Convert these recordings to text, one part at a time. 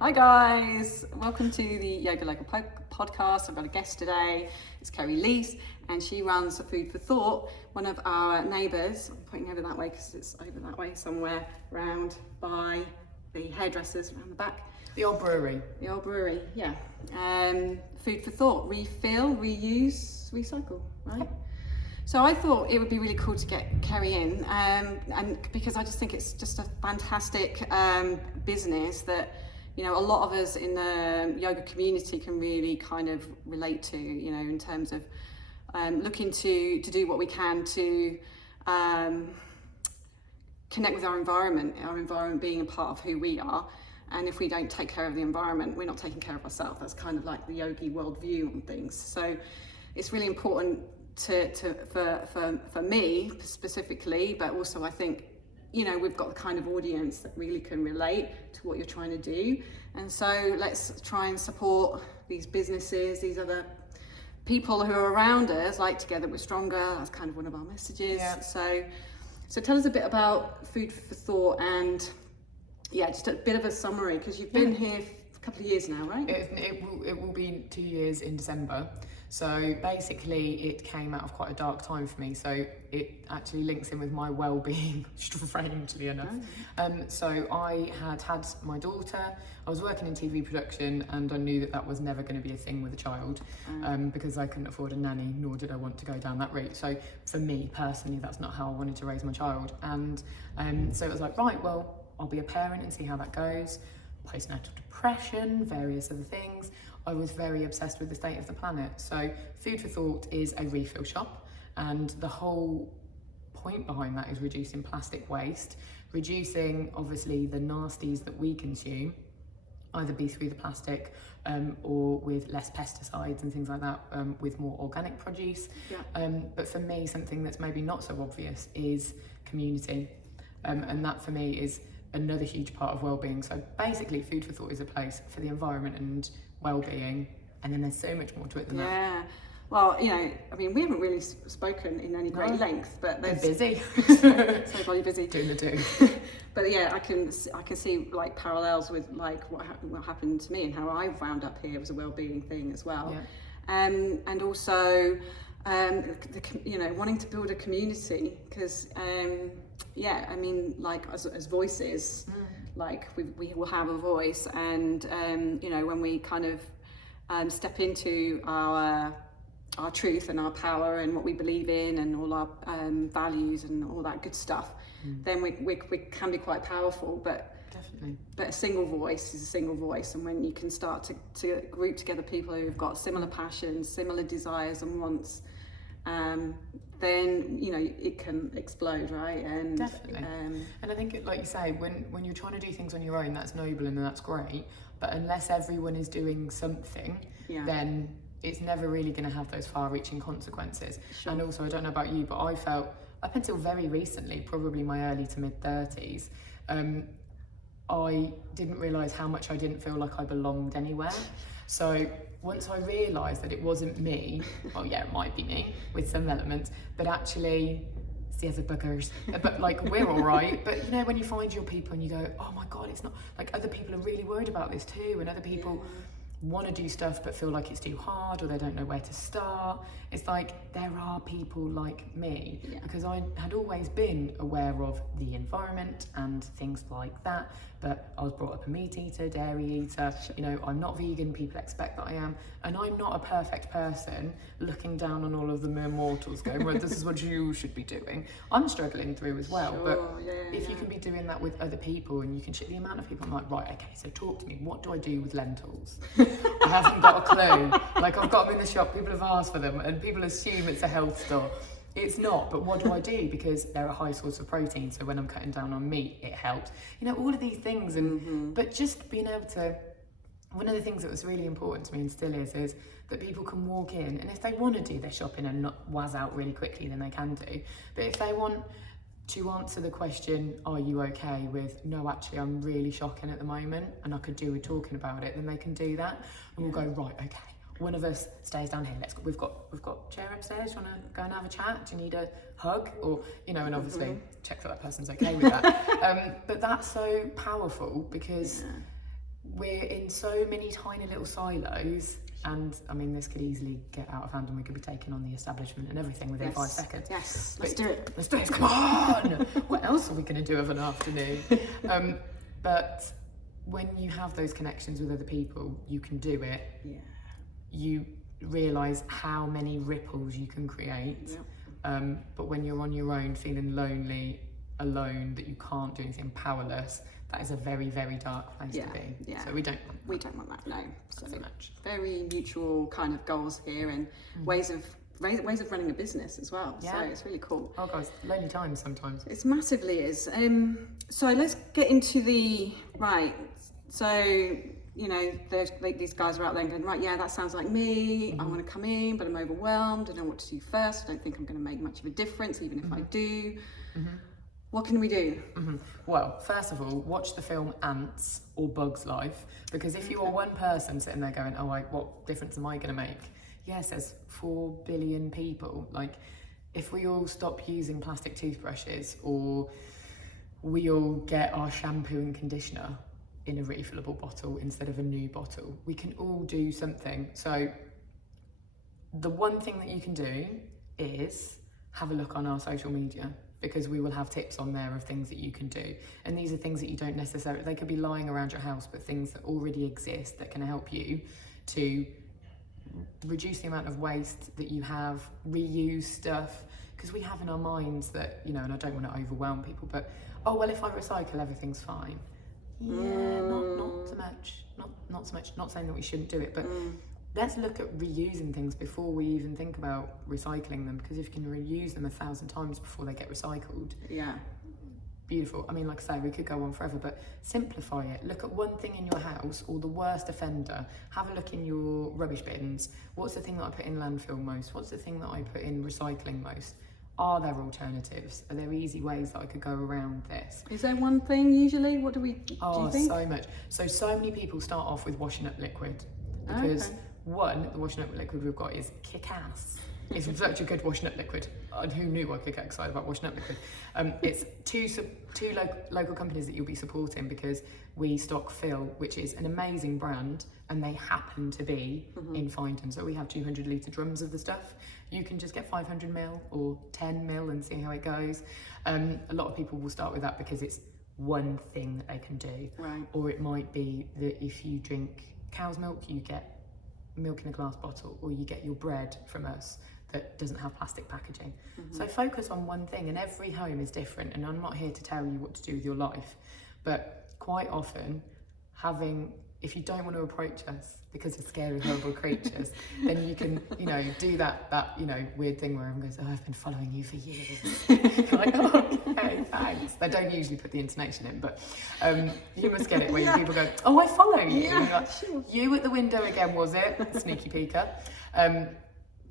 Hi guys, welcome to the YogaLocal podcast. I've got a guest today. It's Kerry Lease, and she runs Food for Thought, one of our neighbours. I'm pointing over that way because it's over that way somewhere, round by the hairdressers around the back. The old brewery. The old brewery, yeah. Food for Thought, refill, reuse, recycle, right? So I thought it would be really cool to get Kerry in, and because I just think it's just a fantastic business that, you know, a lot of us in the yoga community can really kind of relate to, you know, in terms of looking to do what we can to connect with our environment being a part of who we are. And if we don't take care of the environment, we're not taking care of ourselves. That's kind of like the yogi worldview on things. So it's really important for me specifically, but also I think, you know, we've got the kind of audience that really can relate to what you're trying to do. And so let's try and support these businesses, these other people who are around us, like Together We're Stronger. That's kind of one of our messages. Yeah. So tell us a bit about Food for Thought and just a bit of a summary, because you've been here for a couple of years now, right? It will be 2 years in December. So basically it came out of quite a dark time for me. So it actually links in with my well-being, strangely enough. So I had my daughter. I was working in TV production, and I knew that was never going to be a thing with a child, because I couldn't afford a nanny, nor did I want to go down that route. So for me personally, that's not how I wanted to raise my child. And so it was like, right, well, I'll be a parent and see how that goes. Postnatal depression, various other things. I was very obsessed with the state of the planet. So Food for Thought is a refill shop, and the whole point behind that is reducing plastic waste, reducing obviously the nasties that we consume, either be through the plastic or with less pesticides and things like that, with more organic produce. But for me, something that's maybe not so obvious is community, and that for me is another huge part of well-being. So basically Food for Thought is a place for the environment and well-being, and then there's so much more to it than that. Yeah, well, you know, I mean, we haven't really spoken in any great length, but they're busy. So bloody busy doing the do. But yeah, I can see like parallels with like what happened to me and how I wound up here as a well-being thing as well. And also you know, wanting to build a community, because I mean, like as voices, like we will have a voice, and you know, when we kind of step into our truth and our power and what we believe in and all our values and all that good stuff, then we can be quite powerful. But definitely, but a single voice is a single voice, and when you can start to group together people who've got similar passions, similar desires and wants, then, you know, it can explode, right? And definitely. And I think, like you say, when you're trying to do things on your own, that's noble and that's great, but unless everyone is doing something, then it's never really going to have those far-reaching consequences. And also, I don't know about you, but I felt up until very recently, probably my early to mid-30s, I didn't realise how much I didn't feel like I belonged anywhere. So once I realised that it wasn't me, well, yeah, it might be me with some elements, but actually it's the other buggers. But like, we're all right. But you know, when you find your people and you go, oh my God, it's not, like, other people are really worried about this too, and other people want to do stuff but feel like it's too hard, or they don't know where to start. It's like, there are people like me, because I had always been aware of the environment and things like that, but I was brought up a meat eater, dairy eater. You know, I'm not vegan, people expect that I am, and I'm not a perfect person looking down on all of the mere mortals going, well, this is what you should be doing. I'm struggling through as well. But if you can be doing that with other people, and you can the amount of people, I'm like, right, okay, so talk to me, what do I do with lentils? I haven't got a clue. Like, I've got them in the shop, people have asked for them, and people assume it's a health store. It's not, but what do I do? Because they're a high source of protein, so when I'm cutting down on meat, it helps. You know, all of these things, and but just being able to, one of the things that was really important to me and still is that people can walk in, and if they want to do their shopping and not waz out really quickly, then they can do. But if they want to answer the question, are you okay, with, no, actually, I'm really shocking at the moment, and I could do with talking about it, then they can do that. And we'll go, right, okay, one of us stays down here, let's go. We've got chair upstairs, do you want to go and have a chat? Do you need a hug? Or, you know, and obviously check that person's okay with that. But that's so powerful, because we're in so many tiny little silos, and I mean, this could easily get out of hand and we could be taking on the establishment and everything within 5 seconds. Yes, let's do it. Let's do it, come on! What else are we going to do of an afternoon? But when you have those connections with other people, you can do it. Yeah. You realise how many ripples you can create. Yeah. But when you're on your own, feeling lonely, alone, that you can't do anything, powerless, that is a very, very dark place to be. Yeah. So we don't want that. No. So much. Very mutual kind of goals here, and ways of running a business as well. Yeah. So it's really cool. Oh guys, lonely times sometimes. It massively is. So let's get into so there's these guys are out there going, right, yeah, that sounds like me. I want to come in, but I'm overwhelmed. I don't know what to do first. I don't think I'm going to make much of a difference, even if I do. What can we do? Well, first of all, watch the film Ants or Bugs Life, because if you are one person sitting there going, oh, what difference am I going to make? Yes, there's 4 billion people. Like, if we all stop using plastic toothbrushes, or we all get our shampoo and conditioner in a refillable bottle instead of a new bottle, we can all do something. So the one thing that you can do is have a look on our social media, because we will have tips on there of things that you can do. And these are things that you don't necessarily, they could be lying around your house, but things that already exist that can help you to reduce the amount of waste that you have, reuse stuff, because we have in our minds that, and I don't want to overwhelm people, but, oh, well, if I recycle, everything's fine. Yeah, not so much. Not so much. Not saying that we shouldn't do it, but let's look at reusing things before we even think about recycling them, because if you can reuse them 1,000 times before they get recycled, beautiful. I mean, like I say, we could go on forever, but simplify it. Look at one thing in your house, or the worst offender. Have a look in your rubbish bins. What's the thing that I put in landfill most? What's the thing that I put in recycling most? Are there alternatives? Are there easy ways that I could go around this? Is there one thing usually? What do you think? So much. So many people start off with washing up liquid, because one, the washing up liquid we've got is kick-ass. It's such a good washing up liquid. And who knew I could get excited about washing up liquid? It's two local companies that you'll be supporting, because we stock Phil, which is an amazing brand, and they happen to be in Findon. So we have 200 litre drums of the stuff. You can just get 500 ml or 10 ml and see how it goes. A lot of people will start with that because it's one thing that they can do. Right. Or it might be that if you drink cow's milk, you get milk in a glass bottle, or you get your bread from us that doesn't have plastic packaging. So focus on one thing, and every home is different, and I'm not here to tell you what to do with your life, but quite often if you don't want to approach us because we're scary, horrible creatures, then you can, do that weird thing where everyone goes, oh, I've been following you for years. Like, oh, okay, thanks. They don't usually put the intonation in, but you must get it where people go, oh, I follow you. Yeah, like, sure. You at the window again, was it? Sneaky peeker.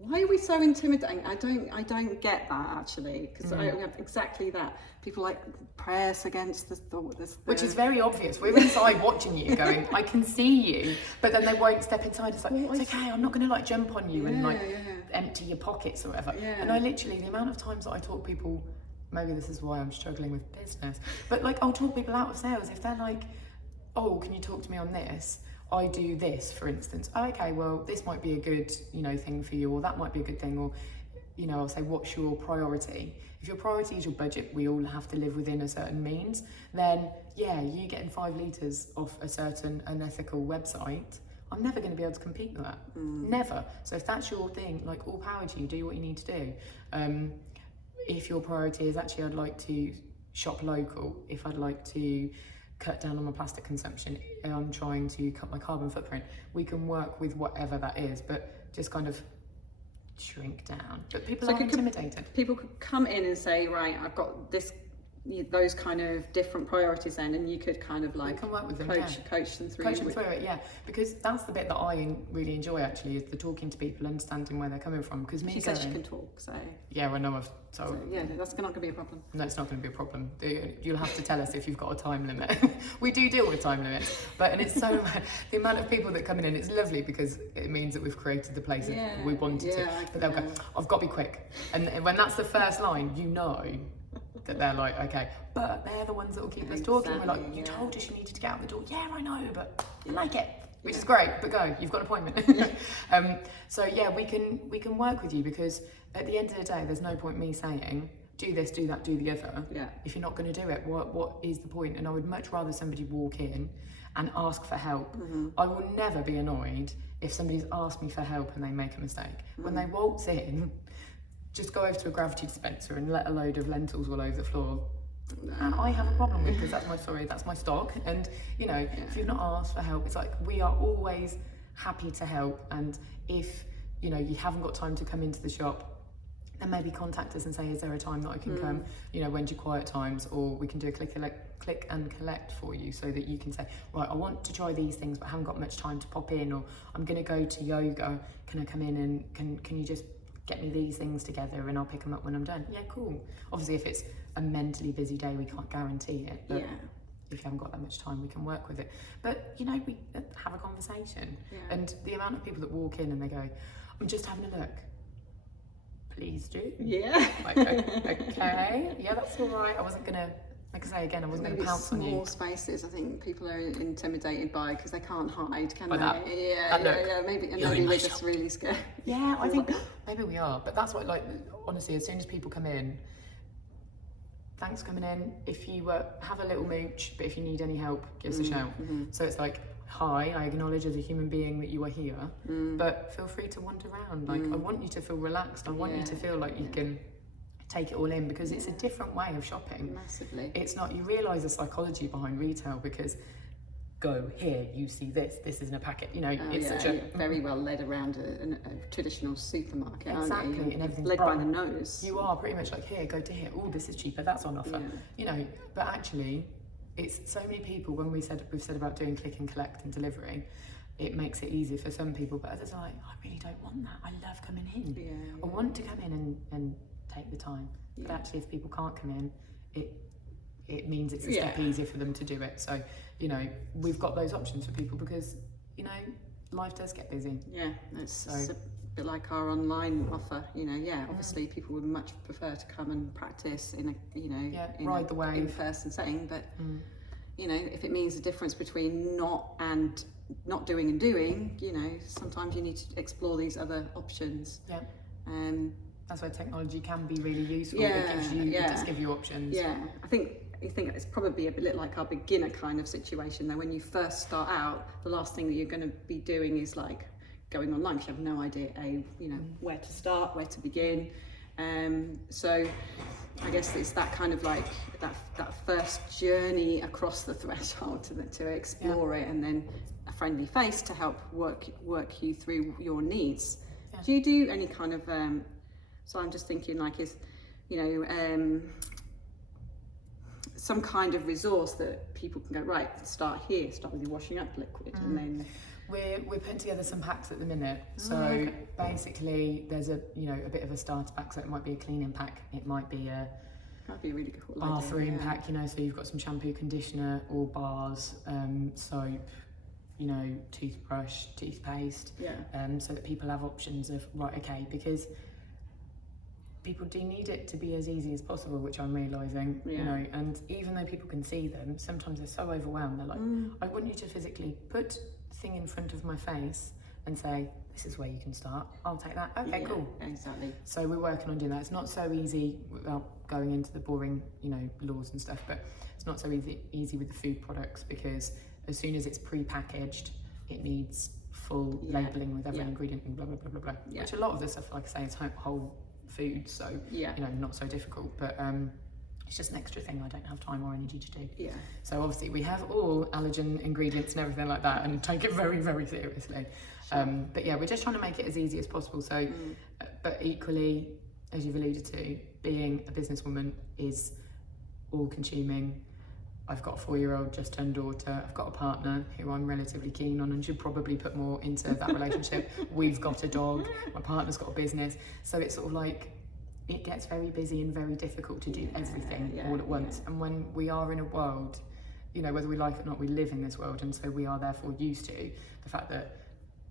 Why are we so intimidating? I don't get that, actually, because I have exactly that. People press against the thought. Which is very obvious. We're inside watching you going, I can see you, but then they won't step inside. It's like, it's okay, I'm not going to jump on you and empty your pockets or whatever. Yeah. And I literally, the amount of times that I talk people, maybe this is why I'm struggling with business, but I'll talk people out of sales if they're like, oh, can you talk to me on this? I do this, for instance. Oh, okay, well, this might be a good, thing for you, or that might be a good thing, or, I'll say, what's your priority? If your priority is your budget, we all have to live within a certain means, then, you getting 5 litres off a certain unethical website, I'm never going to be able to compete with that. Never. So if that's your thing, all power to you, do what you need to do. If your priority is actually, I'd like to shop local, if I'd like to cut down on my plastic consumption, I'm trying to cut my carbon footprint, we can work with whatever that is, but just kind of shrink down. But people are intimidated. People could come in and say, right, I've got those kind of different priorities then, and you could kind of we can work with them, coach them through it, because that's the bit that I really enjoy, actually, is the talking to people, understanding where they're coming from. Because she said she can talk, so I know. So that's not going to be a problem. No, it's not going to be a problem. You'll have to tell us if you've got a time limit. We do deal with time limits, and it's so the amount of people that come in, and it's lovely because it means that we've created the place that we wanted to. But they'll go, I've got to be quick, and when that's the first line, that they're like, okay, but they're the ones that will keep us talking. We're like, you told us you needed to get out the door. Yeah, I know, but I like it, which is great. But go, you've got an appointment. So yeah, we can work with you, because at the end of the day, there's no point me saying, do this, do that, do the other. Yeah. If you're not going to do it, what is the point? And I would much rather somebody walk in and ask for help. I will never be annoyed if somebody's asked me for help and they make a mistake. When they waltz in, just go over to a gravity dispenser and let a load of lentils all over the floor. I have a problem with, because that's my stock. And you know, if you've not asked for help, it's like, we are always happy to help. And if you know you haven't got time to come into the shop, then maybe contact us and say, is there a time that I can come? You know, when's your quiet times? Or we can do a click and collect for you, so that you can say, right, I want to try these things, but I haven't got much time to pop in, or I'm going to go to yoga. Can I come in and can you just get me these things together and I'll pick them up when I'm done? Yeah, cool. Obviously, if it's a mentally busy day, we can't guarantee it. But if you haven't got that much time, we can work with it. But you know, we have a conversation. And the amount of people that walk in and they go, I'm just having a look. Please do. Yeah. Like, okay. Yeah, that's all right. I wasn't gonna, like I say again, I wasn't gonna pounce on you. Small spaces, I think people are intimidated by, because they can't hide, can they? That. Yeah. Maybe we're just really scared. Yeah, I think maybe we are. But that's what, like, honestly, as soon as people come in, thanks for coming in. If you have a little mooch, but if you need any help, give us a shout. So it's like, hi, I acknowledge as a human being that you are here, but feel free to wander around. Like, I want you to feel relaxed. I want you to feel like you can take it all in, because it's a different way of shopping. Massively. It's not, you realise the psychology behind retail, because go here, you see this is in a packet, you know, it's such a very well led around a traditional supermarket. Exactly, and everything's led by the nose. You are pretty much like, here, go to here, oh, this is cheaper, that's on offer. You know, but actually, it's so many people, when we've said about doing click and collect and delivery, it makes it easier for some people, but others are like, I really don't want that. I love coming in. I want to come in and take the time. But actually, if people can't come in, it means it's a step easier for them to do it. So, you know, we've got those options for people, because, you know, life does get busy. Yeah, it's a bit like our online offer, you know. Obviously people would much prefer to come and practice in a ride the wave in-person setting, but you know, if it means the difference between not doing and doing, you know, sometimes you need to explore these other options. That's why technology can be really useful. It does give you options. I think it's probably a bit like our beginner kind of situation, though. When you first start out, the last thing that you're going to be doing is like going online, because you have no idea, where to start, where to begin. So I guess it's that kind of like that first journey across the threshold to explore it, and then a friendly face to help work you through your needs. Do you do any kind of so I'm just thinking, like, is some kind of resource that people can go, right, start with your washing up liquid, and then we're putting together some packs at the minute. So basically, there's a bit of a starter pack. So it might be a cleaning pack. It might be that'd be a really cool bathroom pack. You know, so you've got some shampoo, conditioner, all bars, soap, toothbrush, toothpaste. So that people have options of, right, okay, because people do need it to be as easy as possible, which I'm realising, and even though people can see them, sometimes they're so overwhelmed, they're like, I want you to physically put the thing in front of my face and say, this is where you can start, I'll take that, okay, cool. Exactly. So we're working on doing that. It's not so easy without going into the boring, laws and stuff, but it's not so easy with the food products, because as soon as it's pre-packaged, it needs full labelling with every ingredient and blah, blah, blah, blah, blah, which a lot of the stuff, like I say, is whole food, so not so difficult, but it's just an extra thing I don't have time or energy to do. So obviously we have all allergen ingredients and everything like that, and take it very, very seriously. But we're just trying to make it as easy as possible. So but equally, as you've alluded to, being a businesswoman is all consuming. I've got a 4-year-old just turned daughter. I've got a partner who I'm relatively keen on and should probably put more into that relationship. We've got a dog. My partner's got a business. So it's sort of like, it gets very busy and very difficult to do everything all at once. And when we are in a world, whether we like it or not, we live in this world. And so we are therefore used to the fact that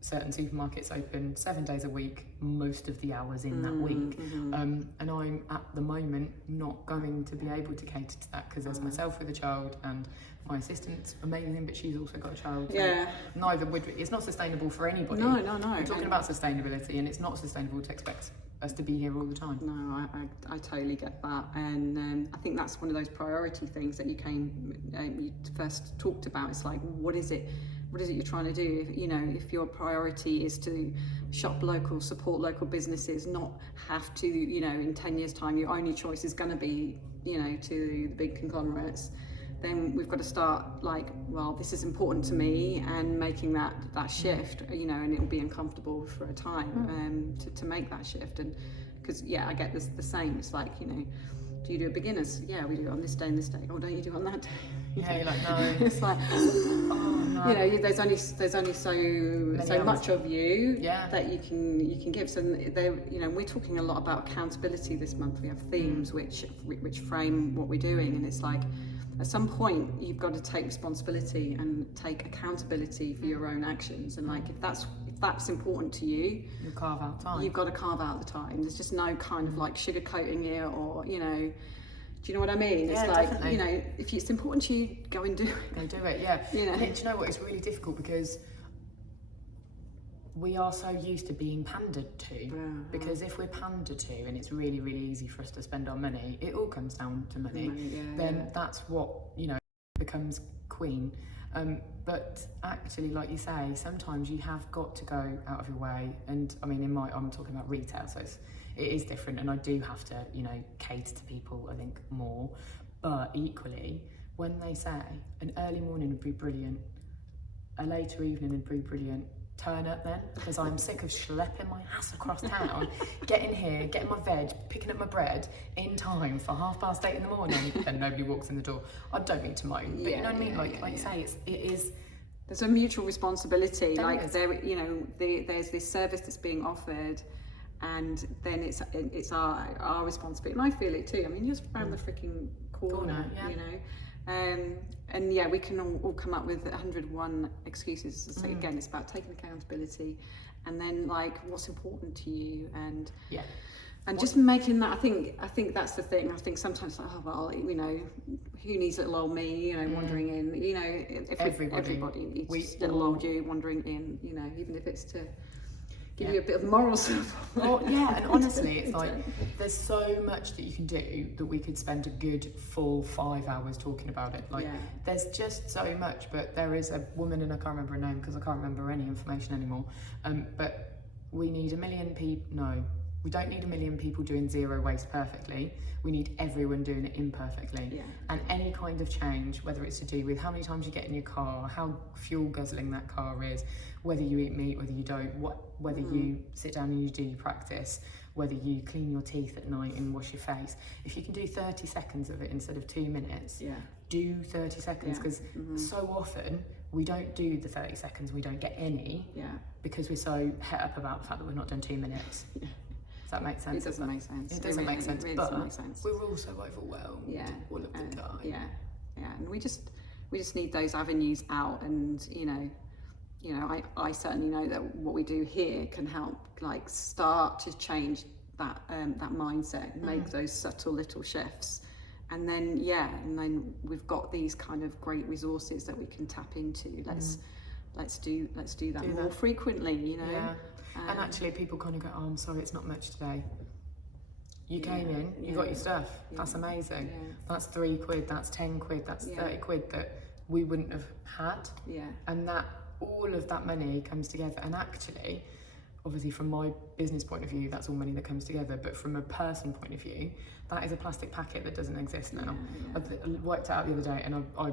certain supermarkets open 7 days a week, most of the hours in that week. And I'm at the moment not going to be able to cater to that because there's myself with a child and my assistant's amazing, but she's also got a child. So neither would, it's not sustainable for anybody. No. We're talking about sustainability, and it's not sustainable to expect us to be here all the time. No, I totally get that, and I think that's one of those priority things that you first talked about. It's like, what is it you're trying to do? If your priority is to shop local, support local businesses, not have to, in 10 years time your only choice is going to be, to the big conglomerates, then we've got to start like, well, this is important to me, and making that shift, and it'll be uncomfortable for a time to make that shift. And because I get this the same. It's like, do you do a beginners? Yeah, we do it on this day and this day. Oh, don't you do it on that day? Yeah, you're like, no. It's like, oh no. There's only so much of you that you can give. So we're talking a lot about accountability this month. We have themes which frame what we're doing, and it's like, at some point you've got to take responsibility and take accountability for your own actions. And like, if that's important to you, you carve out time. You've got to carve out the time. There's just no kind of like sugarcoating it, or do you know what I mean? It's like, definitely. If it's important to you, go and do it. Go do it, yeah. Do you know what? It's really difficult because we are so used to being pandered to. Because if we're pandered to, and it's really, really easy for us to spend our money, it all comes down to money. Then that's what, becomes queen. But actually, like you say, sometimes you have got to go out of your way. And I mean, I'm talking about retail, so it is different, and I do have to, cater to people, I think, more. But equally, when they say an early morning would be brilliant, a later evening would be brilliant, turn up then, because I'm sick of schlepping my ass across town, getting here, getting my veg, picking up my bread in time for 8:30 in the morning, and nobody walks in the door. I don't mean to moan, but you know what I mean? Like you say, it is. There's a mutual responsibility. There's this service that's being offered, and then it's our responsibility. And I feel it too. I mean, just around the freaking corner, and we can all come up with 101 excuses. So again, it's about taking accountability, and then like, what's important to you, and just making that. I think that's the thing. I think sometimes like, oh well, who needs little old me, wandering in, everybody needs little old you wandering in, even if it's to give you a bit of moral support. And honestly, it's like, there's so much that you can do that we could spend a good full 5 hours talking about it. Like, there's just so much. But there is a woman, and I can't remember her name because I can't remember any information anymore. But we need 1 million people. No, we don't need 1 million people doing zero waste perfectly. We need everyone doing it imperfectly. And any kind of change, whether it's to do with how many times you get in your car, how fuel guzzling that car is, whether you eat meat, whether you don't, whether you sit down and you do your practice, whether you clean your teeth at night and wash your face. If you can do 30 seconds of it instead of 2 minutes, do 30 seconds, because so often we don't do the 30 seconds, we don't get any, because we're so het up about the fact that we've not done 2 minutes. Does that make sense? It doesn't make sense. It doesn't make sense, really but doesn't make sense. We're also overwhelmed all of the time. And we just need those avenues out, and I certainly know that what we do here can help like start to change that mindset, make those subtle little shifts, and then we've got these kind of great resources that we can tap into. Let's do that more frequently, And actually, people kind of go, oh, I'm sorry, it's not much today. You came in, you got your stuff. That's amazing. That's £3, that's 10 quid, that's 30 quid that we wouldn't have had. And that all of that money comes together. And actually, obviously from my business point of view, that's all money that comes together. But from a person point of view, that is a plastic packet that doesn't exist now. I worked it out the other day, and I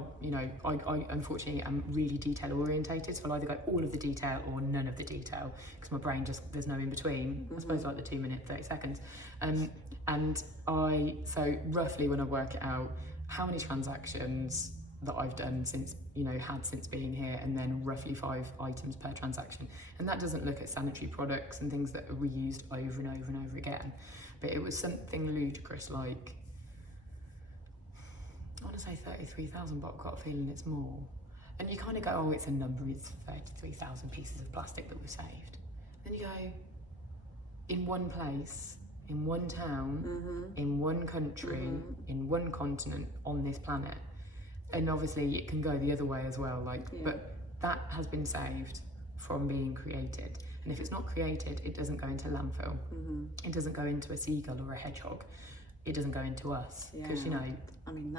unfortunately am really detail orientated, so I'll either go all of the detail or none of the detail, because my brain there's no in between. I suppose like the 2 minute, 30 seconds. So roughly when I work it out, how many transactions that I've done since being here, and then roughly 5 items per transaction. And that doesn't look at sanitary products and things that are reused over and over and over again. But it was something ludicrous, like, I want to say 33,000, but I've got a feeling it's more. And you kind of go, oh, it's a number, it's 33,000 pieces of plastic that we've saved. Then you go, in one place, in one town, in one country, in one continent on this planet. And obviously it can go the other way as well, but that has been saved from being created. And if it's not created, it doesn't go into landfill. It doesn't go into a seagull or a hedgehog. It doesn't go into us. Because, you know,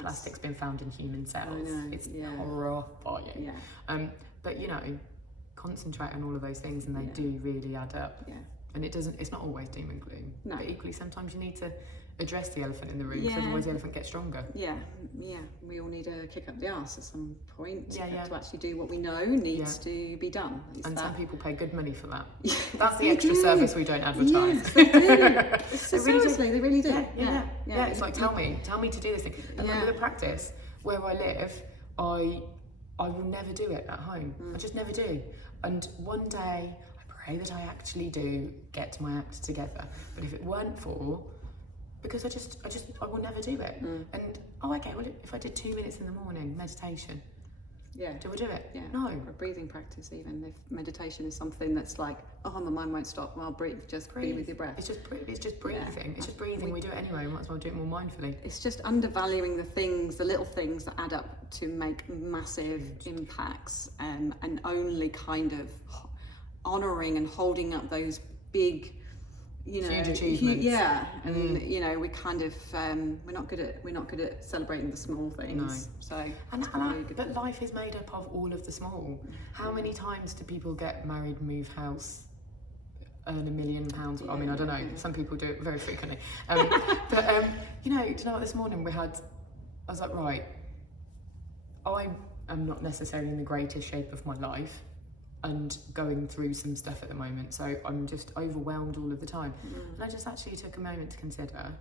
plastic's been found in human cells. It's horrifying. But, you know, concentrate on all of those things and they do really add up. And it's not always doom and gloom. No. But equally, sometimes you need to address the elephant in the room, because otherwise the elephant gets stronger. We all need a kick up the arse at some point to actually do what we know needs to be done. And some people pay good money for that. That's the extra service we don't advertise. Yes, they do. Seriously, they really do. Yeah, it's like, tell me to do this thing. And like with the practice, where I live, I will never do it at home. I just never do. And one day, I pray that I actually do get my act together. But if it weren't for, because I will never do it. And okay, well, if I did 2 minutes in the morning meditation, do I do it? No. Or a breathing practice, even if meditation is something that's like, oh, my mind won't stop, well, breathe, just breathe with your breath. It's just breathing. It's just breathing. We do it anyway. We might as well do it more mindfully. It's just undervaluing the little things that add up to make massive impacts, and only kind of honouring and holding up those big, you know, huge achievements. And you know, we kind of we're not good at celebrating the small things. So but life is made up of all of the small. How many times do people get married, move house, earn £1 million? I mean, I don't know. Some people do it very frequently. But you know, do you know what, this morning I was like, right, I am not necessarily in the greatest shape of my life, and going through some stuff at the moment, so I'm just overwhelmed all of the time. And I just actually took a moment to consider,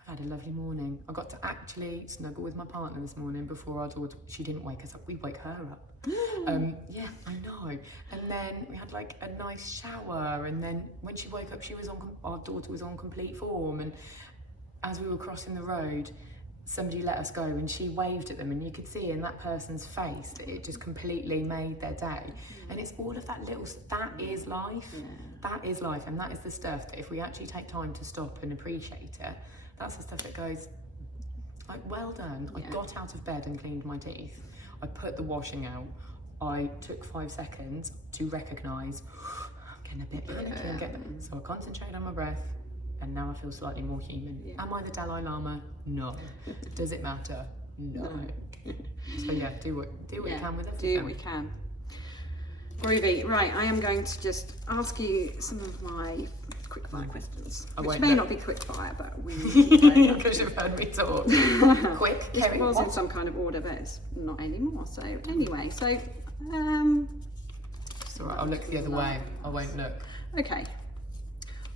I've had a lovely morning. I got to actually snuggle with my partner this morning before our daughter, she didn't wake us up, we woke her up. Yeah, I know. And then we had like a nice shower, and then when she woke up, our daughter was on complete form, and as we were crossing the road, somebody let us go and she waved at them, and you could see in that person's face that it just completely made their day. And it's all of that little, that is life. That is life, and that is the stuff that if we actually take time to stop and appreciate it, that's the stuff that goes like, well done. I got out of bed and cleaned my teeth. I put the washing out. I took 5 seconds to recognise I'm getting a bit panicky. So I concentrated on my breath, and now I feel slightly more human. Am I the Dalai Lama? No. Does it matter? No. So yeah, do what you can with everything. Do what you can. Groovy. Right, I am going to just ask you some of my quick fire questions, which may not be quick fire, but we because you've heard me talk. Quick. It was in some kind of order, but it's not anymore. So anyway, so it's all right. I'll look the other way. I won't look. Okay.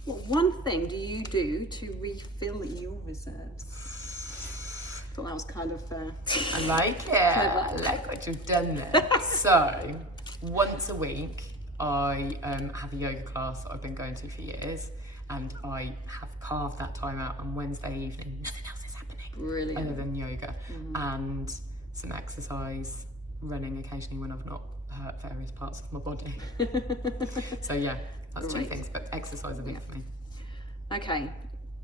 What one thing do you do to refill your reserves? I thought that was kind of I like it. Clever. I like what you've done there. So, once a week, I have a yoga class that I've been going to for years, and I have carved that time out on Wednesday evening. Nothing else is happening. Really? Other than yoga. And some exercise, running occasionally when I've not hurt various parts of my body. So yeah. That's two things, but exercise is big for me. Okay,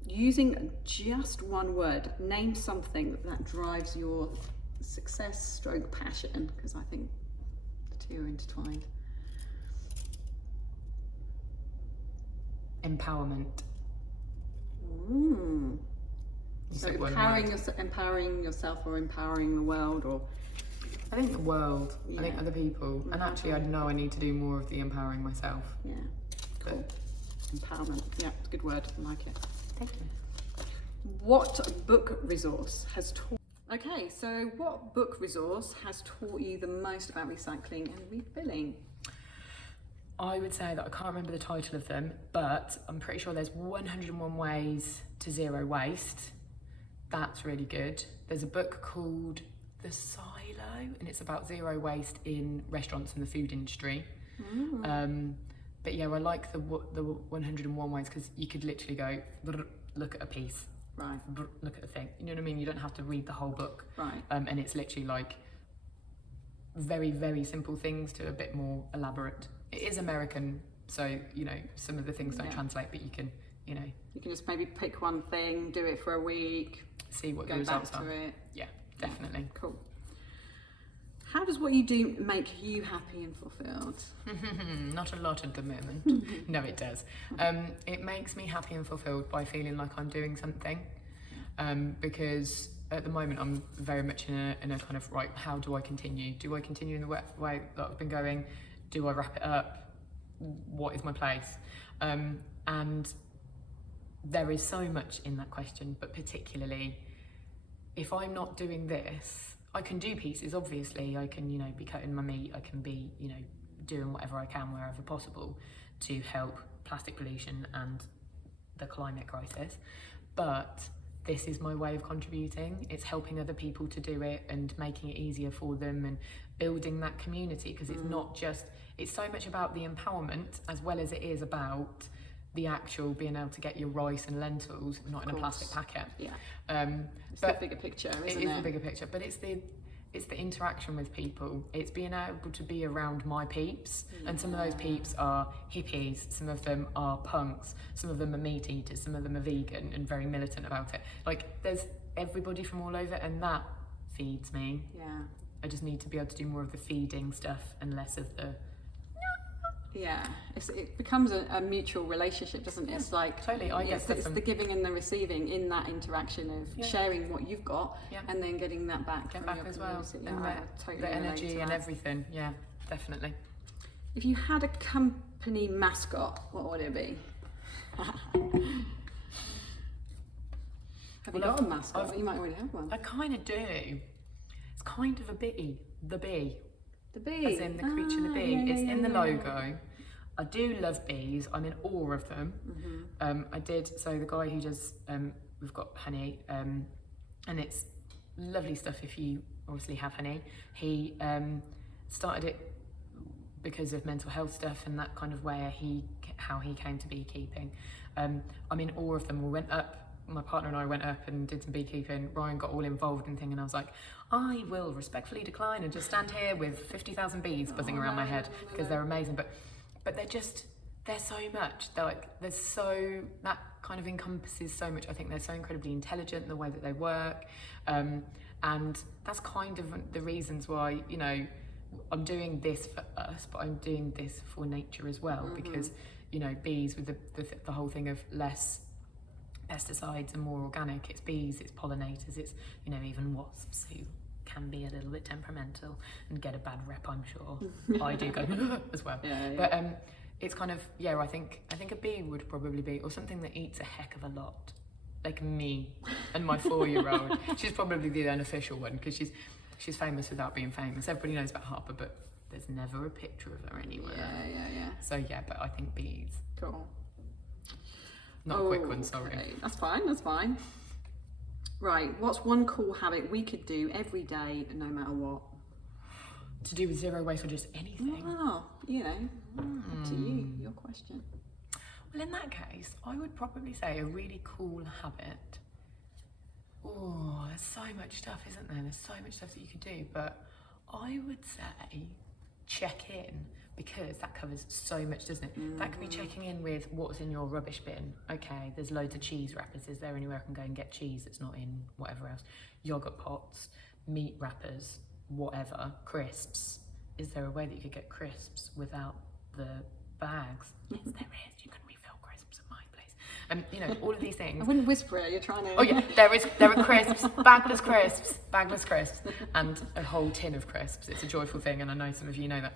using just one word, name something that drives your success / passion, because I think the two are intertwined. Empowerment. So empowering yourself or empowering the world, or? I think the world, I think other people, and actually I know I need to do more of the empowering myself. Yeah. Cool. Empowerment. Yeah, it's a good word. I like it. Thank you. What book resource has taught? Okay, so what book resource has taught you the most about recycling and refilling? I would say that I can't remember the title of them, but I'm pretty sure there's 101 Ways to Zero Waste. That's really good. There's a book called The Silo, and it's about zero waste in restaurants and the food industry. But yeah, I like the 101 ways, because you could literally go, look at a piece, right? Look at a thing. You know what I mean? You don't have to read the whole book, right? And it's literally like very, very simple things to a bit more elaborate. It is American, so, you know, some of the things don't translate, but you can, you know. You can just maybe pick one thing, do it for a week. See what the results are. Go back to it. Yeah, definitely. Cool. How does what you do make you happy and fulfilled? Not a lot at the moment. No, it does. It makes me happy and fulfilled by feeling like I'm doing something. Because at the moment I'm very much in a kind of, right, how do I continue? Do I continue in the way that I've been going? Do I wrap it up? What is my place? And there is so much in that question, but particularly if I'm not doing this, I can do pieces, obviously. I can, you know, be cutting my meat. I can be, you know, doing whatever I can wherever possible to help plastic pollution and the climate crisis. But this is my way of contributing. It's helping other people to do it and making it easier for them and building that community, because it's not just, it's so much about the empowerment as well as it is about the actual being able to get your rice and lentils not in a plastic packet. It's the bigger picture, isn't it? It is the bigger picture, but it's the interaction with people. It's being able to be around my peeps, and some of those peeps are hippies, some of them are punks, some of them are meat eaters, some of them are vegan and very militant about it. Like, there's everybody from all over, and that feeds me. I just need to be able to do more of the feeding stuff and less of the it becomes a mutual relationship, doesn't it? It's like totally. It's the giving and the receiving in that interaction of sharing what you've got and then getting that back from your as well. Totally the energy and everything. Yeah, definitely. If you had a company mascot, what would it be? Have you got a mascot? You might already have one. I kind of do. It's kind of a bee. The bee. The bee? As in the creature, the bee. It's in the logo. I do love bees. I'm in awe of them. So the guy who does, we've got honey, and it's lovely stuff if you obviously have honey. He started it because of mental health stuff and that kind of how he came to beekeeping. I'm in awe of them. We went up, my partner and I went up and did some beekeeping. Ryan got all involved in things, and I was like, I will respectfully decline and just stand here with 50,000 bees buzzing around my head, because they're amazing. But they're so much. That kind of encompasses so much. I think they're so incredibly intelligent in the way that they work. And that's kind of the reasons why, you know, I'm doing this for us, but I'm doing this for nature as well, because, you know, bees with the whole thing of less pesticides and more organic. It's bees, it's pollinators, it's, you know, even wasps who can be a little bit temperamental and get a bad rep, I'm sure. I do go as well. But it's kind of, I think a bee would probably be, or something that eats a heck of a lot, like me and my 4-year-old. She's probably the unofficial one, because she's famous without being famous. Everybody knows about Harper, but there's never a picture of her anywhere. So but I think bees. Cool. Not a quick one, sorry. Okay. That's fine. Right, what's one cool habit we could do every day, no matter what? To do with zero waste or just anything? Oh, you know, up to you, your question. Well, in that case, I would probably say a really cool habit. Oh, there's so much stuff, isn't there? There's so much stuff that you could do, but I would say check in, because that covers so much, doesn't it? That could be checking in with what's in your rubbish bin. Okay, there's loads of cheese wrappers. Is there anywhere I can go and get cheese that's not in whatever else? Yogurt pots, meat wrappers, whatever, crisps. Is there a way that you could get crisps without the bags? Yes, there is. You can refill crisps at my place. You know, all of these things. I wouldn't whisper it, you're trying to... Oh yeah, there are crisps, bagless crisps, and a whole tin of crisps. It's a joyful thing, and I know some of you know that.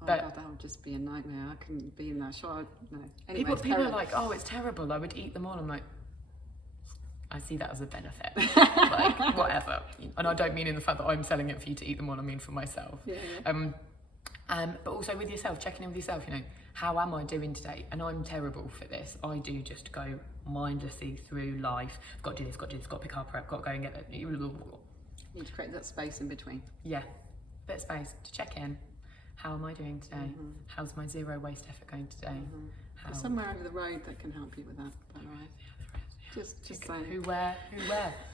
But God, that would just be a nightmare. I couldn't be in that shop. No. Anyway, people are like, oh, it's terrible. I would eat them all. I'm like, I see that as a benefit. Like, whatever. And I don't mean in the fact that I'm selling it for you to eat them all. I mean for myself. But also with yourself, checking in with yourself. You know, how am I doing today? And I'm terrible for this. I do just go mindlessly through life. I've got to do this. Got to pick up prep. Got to go and get it. You need to create that space in between. Yeah, bit of space to check in. How am I doing today? How's my zero waste effort going today? There's somewhere over the road that can help you with that, by the way. Just saying. Who where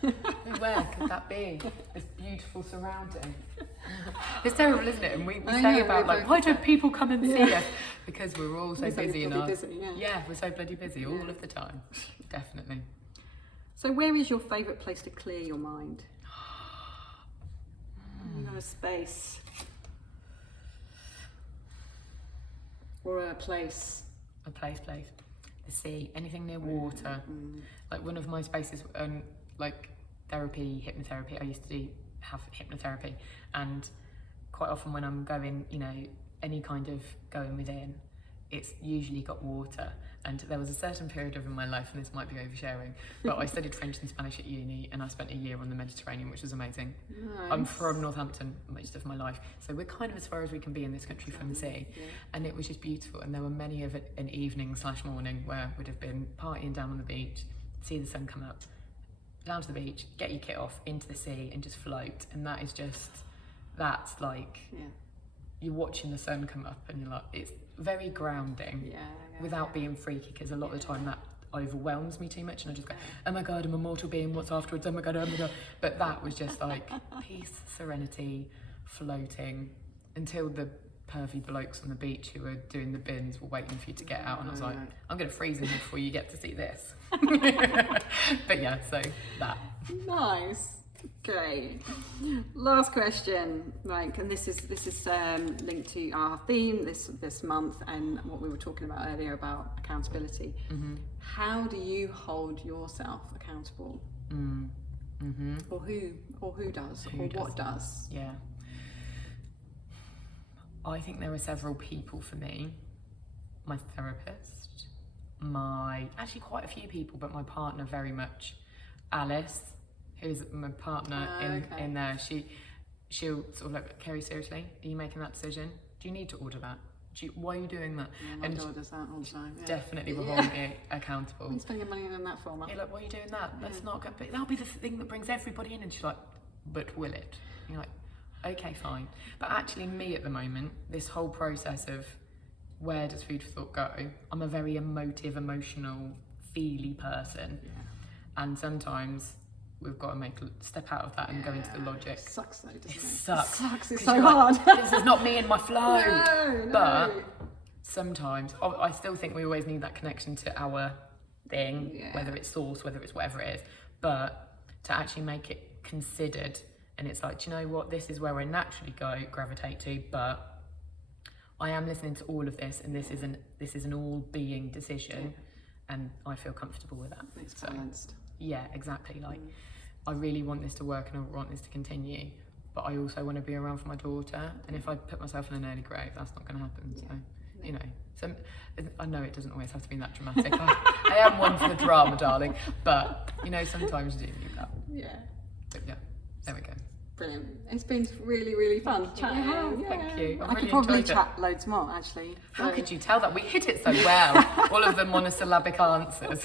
could that be? This beautiful surrounding. It's terrible, isn't it? And we say about like, why don't people come and see us? Because we're all so busy and we're so bloody busy all of the time. Definitely. So where is your favourite place to clear your mind? You know, a space or a place. A place. The sea, anything near water. Like one of my spaces, like hypnotherapy. I used to have hypnotherapy, and quite often when I'm going, you know, any kind of going within, it's usually got water. And there was a certain period of in my life, and this might be oversharing, but I studied French and Spanish at uni, and I spent a year on the Mediterranean, which was amazing. Nice. I'm from Northampton most of my life, so we're kind of as far as we can be in this country from the sea. And it was just beautiful, and there were many of it an evening/morning where we'd have been partying down on the beach, see the sun come up, down to the beach, get your kit off, into the sea, and just float. And that's like, you're watching the sun come up, and you're like, it's very grounding without being freaky, because a lot of the time that overwhelms me too much, and I just go, oh my god, I'm a mortal being, what's afterwards, oh my god. But that was just like peace, serenity, floating, until the pervy blokes on the beach who were doing the bins were waiting for you to get out, and I was like, I'm gonna freeze in here before you get to see this. But yeah, so that. Nice. Great. Last question, right? And this is linked to our theme this month and what we were talking about earlier about accountability. How do you hold yourself accountable? Or who does? What does? Yeah. I think there are several people for me. My therapist, actually quite a few people, but my partner very much. Alice, who's my partner in there, she'll sort of like, Kerry, seriously, are you making that decision? Do you need to order that? Why are you doing that? My dad does that all the time. Definitely will hold me accountable. What are you spending money on that for, Mum? You're like, why are you doing that? That's not good. But that'll be the thing that brings everybody in. And she's like, but will it? And you're like, okay, fine. But actually me at the moment, this whole process of where does food for thought go? I'm a very emotive, emotional, feely person. And sometimes we've got to step out of that and go into the logic. It sucks though, doesn't it? It sucks. It's so hard. This is not me and my flow. No. But sometimes, I still think we always need that connection to our thing, whether it's source, whether it's whatever it is. But to actually make it considered, and it's like, do you know what? This is where I naturally gravitate to, but I am listening to all of this, and this is an all-being decision, and I feel comfortable with that. It's balanced. Yeah, exactly. Like, I really want this to work and I want this to continue, but I also want to be around for my daughter. And if I put myself in an early grave, that's not going to happen. So, you know, I know it doesn't always have to be that dramatic. I am one for the drama, darling. But, you know, sometimes you do need that. Yeah. But yeah, there we go. Brilliant. It's been really, really fun chatting. Thank you. I could probably chat loads more, actually. How could you tell that? We hit it so well. All of the monosyllabic answers.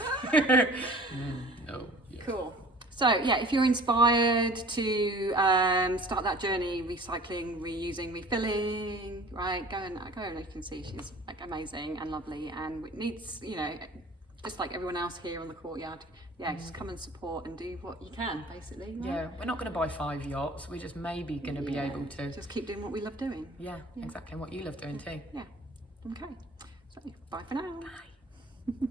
Cool. So yeah, if you're inspired to start that journey, recycling, reusing, refilling, right, go and you can see she's like amazing and lovely, and it needs, you know, just like everyone else here on the courtyard, just come and support and do what you can, basically. Right? Yeah, we're not going to buy 5 yachts. We're just maybe going to be able to just keep doing what we love doing. Yeah, exactly, and what you love doing too. Yeah. Okay. So bye for now. Bye.